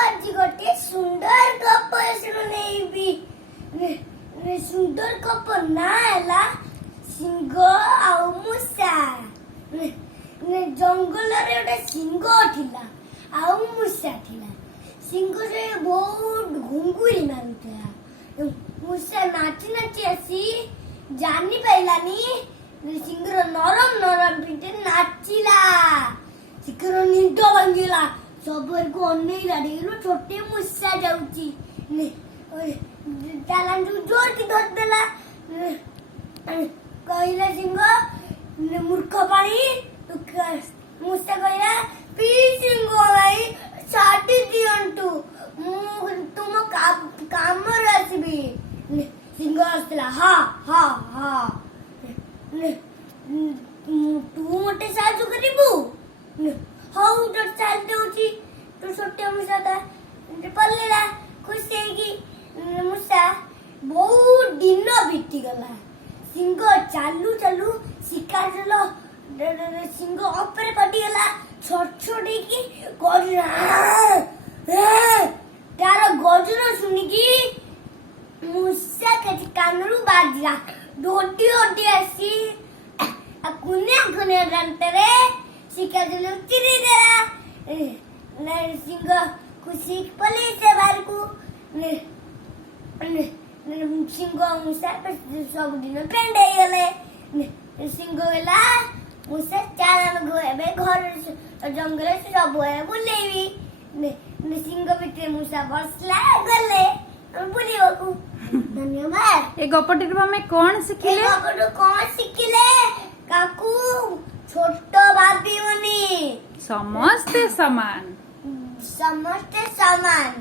आज गोटे सुंदर गप शुणेबी सुंदर गप ना है सिंह आउ मूषा जंगल रे गोटे सिंह थिला आउ मूषा थिला सिंह रे बहुत घुंगुरी मारुला मूषा नाची नाची आसी जानी पाइलानी सिंह नरम नरम पिटे नाचिला सिंह निद भांगिला सबरे को अनेक देखिलु छोटे मूषा जाउची जोर की धर देला कहला सिंह मूर्ख पानी मूषा कहला पी सिंह भाई छाटी दियंतु तुम काम आसबी सिंह आसला हा हा हा तू मोटे साजु करिबु हाउ तो चल देउची तो छोटे मूषा ता पल्लेला खुश हेगी मूषा बहुत दिन बीती गला सिंह चालू चालू शिकार चलो सिंह ऊपर पड़ी गला छोट छोटी की तार गर्जन सुनिकी मूषा के कानरू बाजला डोटी ओटी आसी कुने कुने रंतरे शिकार चलो चिरी देला सिंह खुशी पले से बाहर को सिंह मूषा सब दिन पेंडे गले सिंह गला मूषा चारण गए घर जंगल से सब बुलेबी सिंह भितर मूषा बसला गले बुलिबकू धन्यवाद। ए गपटी में कौन शिखिले कौन शिखिले काकू छोट भाभी समस्ते समान समस्ते समान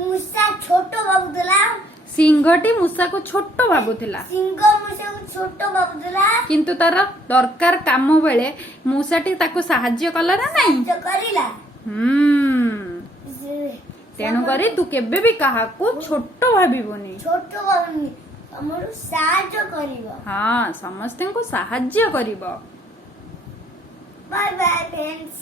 मूषा छोट भाबुला सिंहटी मूषा को छोट भाबुथिला सिंह मूषा को छोट भाबुला किंतु तार दरकार काम बेले मूषाटी ताको सहाय्य कला ना नहीं जो करिला तेणु करी तू केबे भी कहा को छोट भाबिबोनी छोट भाबुनी हमरो सहाय्य करिवो हां समस्त को सहाय्य करिवो। Bye bye friends